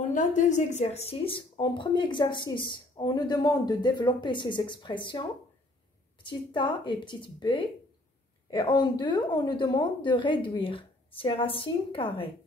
On a deux exercices. En premier exercice, on nous demande de développer ces expressions, petit a et petit b. Et en deux, on nous demande de réduire ces racines carrées.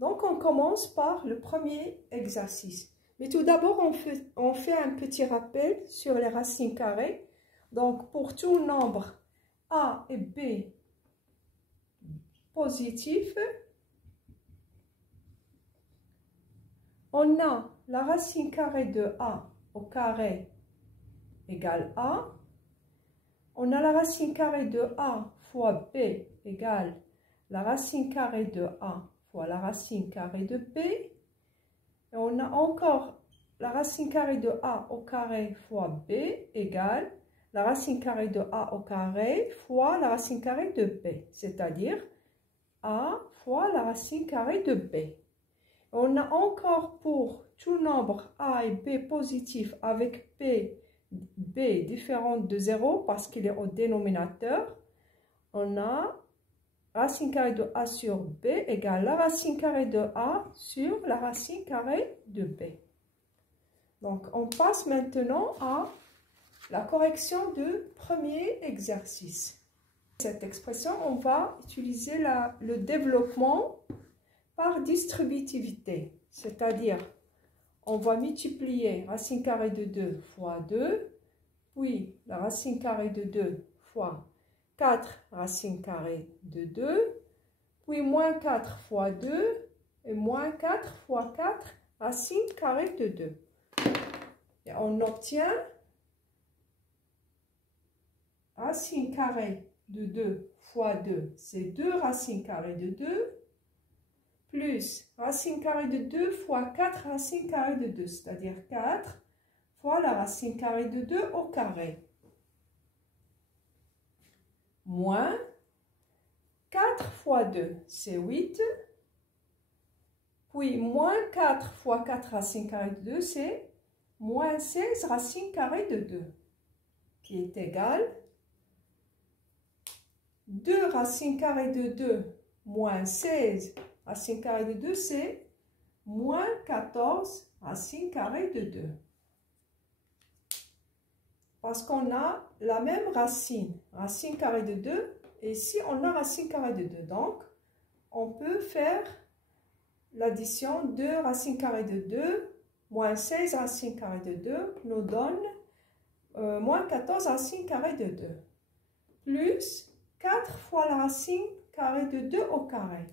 Donc, on commence par le premier exercice. Mais tout d'abord, on fait un petit rappel sur les racines carrées. Donc, pour tout nombre a et b positifs, on a la racine carrée de a au carré égale a. On a la racine carrée de a fois b égale la racine carrée de a fois la racine carrée de b. Et on a encore la racine carrée de a au carré fois b égale la racine carrée de a au carré fois la racine carrée de b, c'est-à-dire a fois la racine carrée de b. On a encore pour tout nombre a et b positifs avec b différent de 0 parce qu'il est au dénominateur, on a racine carrée de a sur b égale la racine carrée de a sur la racine carrée de b. Donc, on passe maintenant à la correction du premier exercice. Cette expression, on va utiliser le développement par distributivité, c'est-à-dire on va multiplier racine carrée de 2 fois 2, puis la racine carrée de 2 fois 4 racine carrée de 2, puis moins 4 fois 2 et moins 4 fois 4 racine carrée de 2. Et on obtient racine carrée de 2 fois 2, c'est 2 racines carrées de 2, plus racine carrée de 2 fois 4 racines carrées de 2, c'est-à-dire 4 fois la racine carrée de 2 au carré, moins 4 fois 2, c'est 8, puis moins 4 fois 4 racines carrées de 2, c'est moins 16 racines carrées de 2, qui est égal 2 racines carrées de 2 moins 16 racine carrée de 2, c'est moins 14 racine carrée de 2. Parce qu'on a la même racine, racine carrée de 2, et ici on a racine carrée de 2. Donc, on peut faire l'addition de racine carrée de 2 moins 16 racine carrée de 2 nous donne moins 14 racine carrée de 2, plus 4 fois la racine carrée de 2 au carré.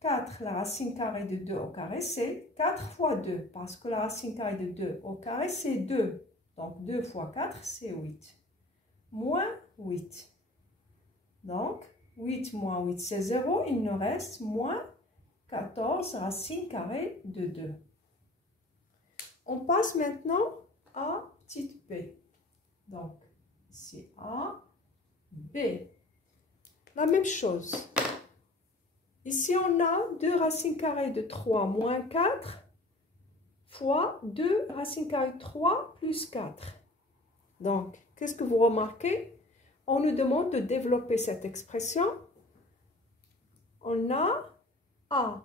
4, la racine carrée de 2 au carré, c'est 4 fois 2, parce que la racine carrée de 2 au carré, c'est 2. Donc, 2 fois 4, c'est 8. Moins 8. Donc, 8 moins 8, c'est 0. Il nous reste moins 14 racine carrée de 2. On passe maintenant à petite b. Donc, c'est A, B. La même chose. Ici, on a 2 racines carrées de 3 moins 4 fois 2 racines carrées de 3 plus 4. Donc, qu'est-ce que vous remarquez? On nous demande de développer cette expression. On a A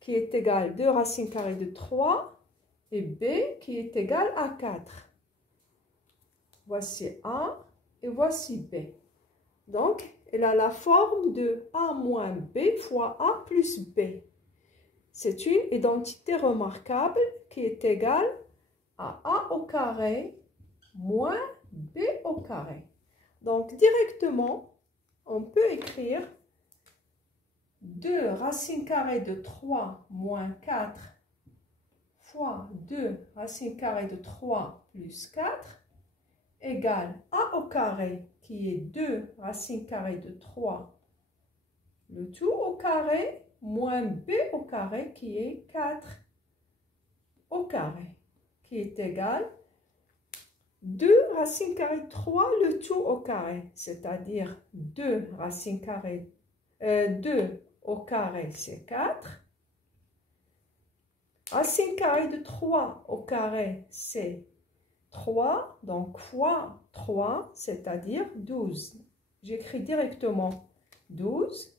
qui est égal à 2 racines carrées de 3 et B qui est égal à 4. Voici A et voici B. Donc, elle a la forme de A moins B fois A plus B. C'est une identité remarquable qui est égale à A au carré moins B au carré. Donc, directement, on peut écrire 2 racines carrées de 3 moins 4 fois 2 racines carrées de 3 plus 4 égale A au carré qui est 2 racines carrées de 3, le tout au carré, moins B au carré qui est 4 au carré, qui est égal 2 racines carrées de 3, le tout au carré, c'est-à-dire 2 racines carrées, 2 au carré c'est 4, racine carrée de 3 au carré c'est 3, donc fois 3, c'est-à-dire 12. J'écris directement 12,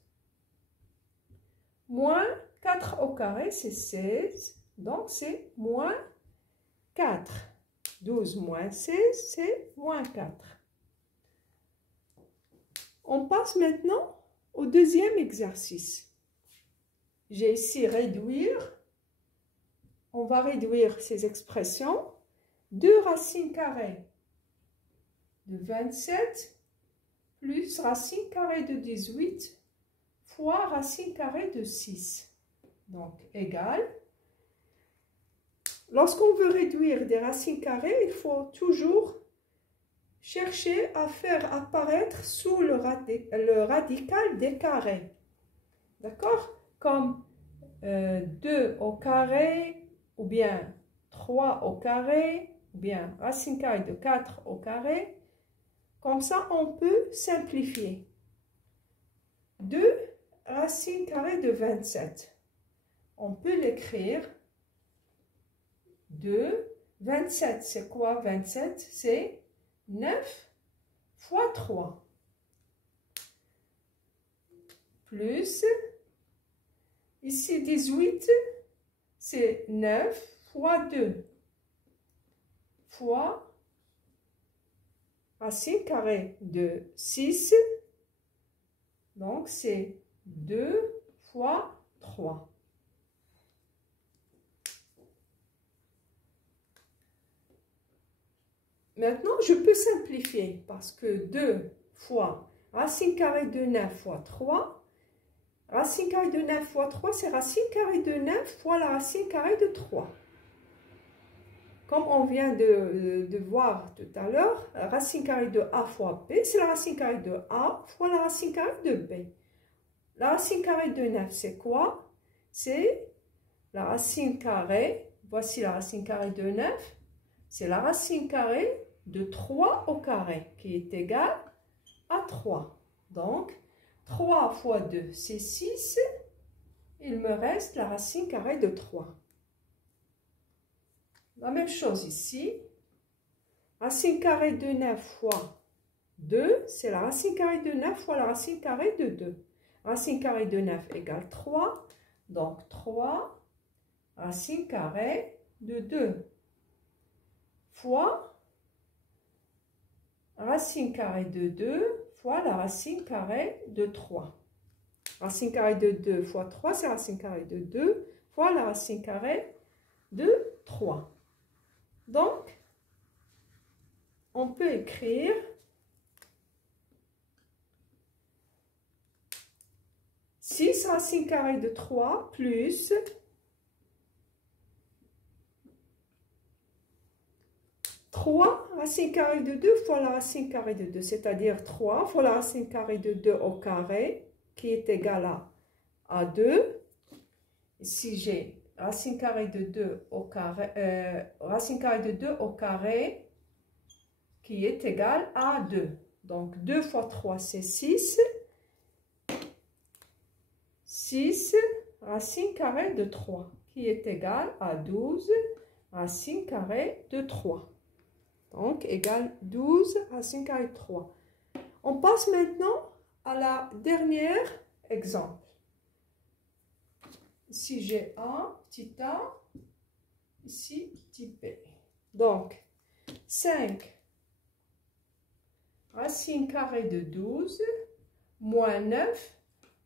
moins 4 au carré, c'est 16. Donc, c'est moins 4. 12 moins 16, c'est moins 4. On passe maintenant au deuxième exercice. J'ai ici réduire. On va réduire ces expressions. 2 racines carrées de 27 plus racine carrée de 18 fois racine carrée de 6. Donc, égal. Lorsqu'on veut réduire des racines carrées, il faut toujours chercher à faire apparaître sous le radical des carrés. D'accord? Comme 2 au carré, ou bien 3 au carré, ou bien racine carrée de 4 au carré. Comme ça, on peut simplifier. 2 racine carrée de 27. On peut l'écrire 2. 27, c'est quoi 27? C'est 9 fois 3. Plus, ici 18, c'est 9 fois 2. Fois racine carrée de 6. Donc, c'est 2 fois 3. Maintenant, je peux simplifier parce que 2 fois racine carrée de 9 fois 3. Racine carrée de 9 fois 3, c'est racine carrée de 9 fois la racine carrée de 3. Comme on vient de voir tout à l'heure, racine carrée de A fois B, c'est la racine carrée de A fois la racine carrée de B. La racine carrée de 9, c'est quoi? C'est la racine carrée, voici la racine carrée de 9, c'est la racine carrée de 3 au carré, qui est égale à 3. Donc, 3 fois 2, c'est 6. Il me reste la racine carrée de 3. La même chose ici. Racine carrée de 9 fois 2, c'est la racine carrée de 9 fois la racine carrée de 2. Racine carrée de 9 égale 3. Donc 3 racine carrée de 2 fois racine carrée de 2 fois la racine carrée de 3. Racine carrée de 2 fois 3, c'est racine carrée de 2 fois la racine carrée de 3. Donc, on peut écrire six racine carrée de 3 plus 3 racine carrée de 2 fois la racine carrée de 2, c'est-à-dire 3 fois la racine carrée de 2 au carré, qui est égal à 2. Ici, j'ai racine carrée de 2 au carré, racine carrée de 2 au carré, qui est égal à 2. Donc, 2 fois 3, c'est 6. 6 racine carrée de 3, qui est égal à 12 racine carrée de 3. Donc, égal 12 racine carrée de 3. On passe maintenant à la dernière exemple. Ici, j'ai A, petit a, ici, petit b. Donc, 5 racine carrée de 12 moins 9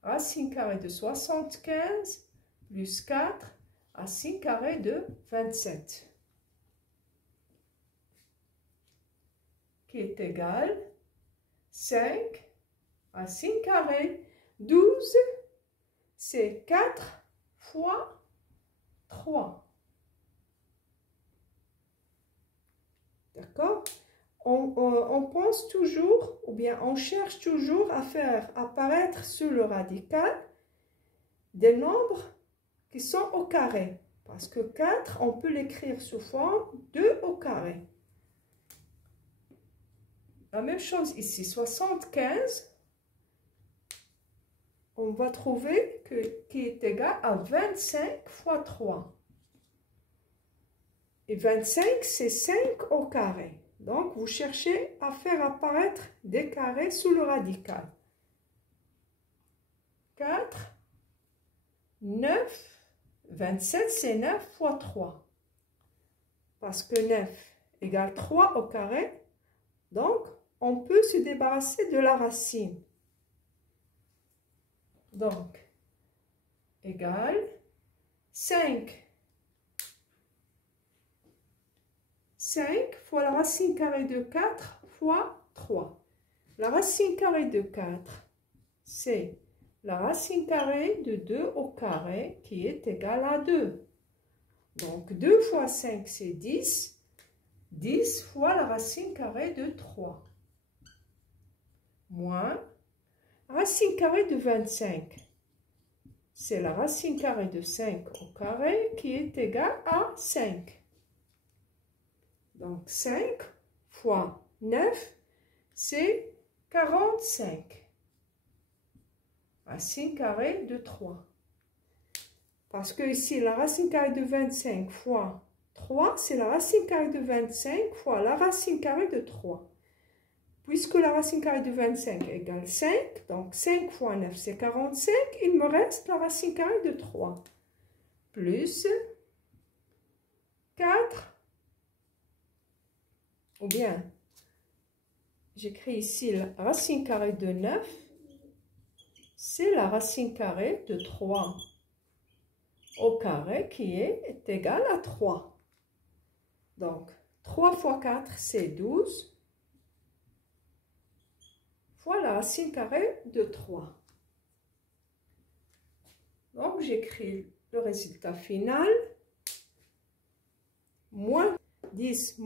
racine carrée de 75 plus 4 racine carrée de 27. Qui est égal 5 racine carrée 12, c'est 4 fois 3. D'accord? On pense toujours, ou bien on cherche toujours à faire apparaître sur le radical des nombres qui sont au carré. Parce que 4, on peut l'écrire sous forme 2 au carré. La même chose ici, 75, on va trouver qui est égal à 25 fois 3. Et 25, c'est 5 au carré. Donc, vous cherchez à faire apparaître des carrés sous le radical. 4, 9, 27, c'est 9 fois 3. Parce que 9 égale 3 au carré. Donc, on peut se débarrasser de la racine. Donc, égale 5. 5 fois la racine carrée de 4 fois 3. La racine carrée de 4, c'est la racine carrée de 2 au carré qui est égale à 2. Donc 2 fois 5, c'est 10. 10 fois la racine carrée de 3. Moins la racine carrée de 25. C'est la racine carrée de 5 au carré qui est égale à 5. Donc 5 fois 9, c'est 45. Racine carrée de 3. Parce que ici, la racine carrée de 25 fois 3, c'est la racine carrée de 25 fois la racine carrée de 3. Puisque la racine carrée de 25 égale 5, donc 5 fois 9, c'est 45, il me reste la racine carrée de 3. Plus 4, ou bien, j'écris ici la racine carrée de 9, c'est la racine carrée de 3 au carré qui est égal à 3. Donc, 3 fois 4, c'est 12. Fois la racine carrée de 3. Donc, j'écris le résultat final. Moins 10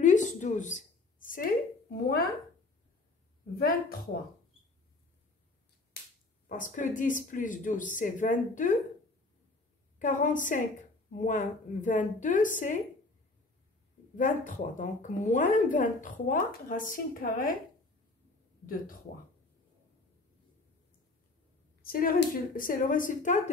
plus 12, c'est moins 23. Parce que 10 plus 12, c'est 22. 45 moins 22, c'est 23. Donc, moins 23 racine carrée de 3. C'est le résultat de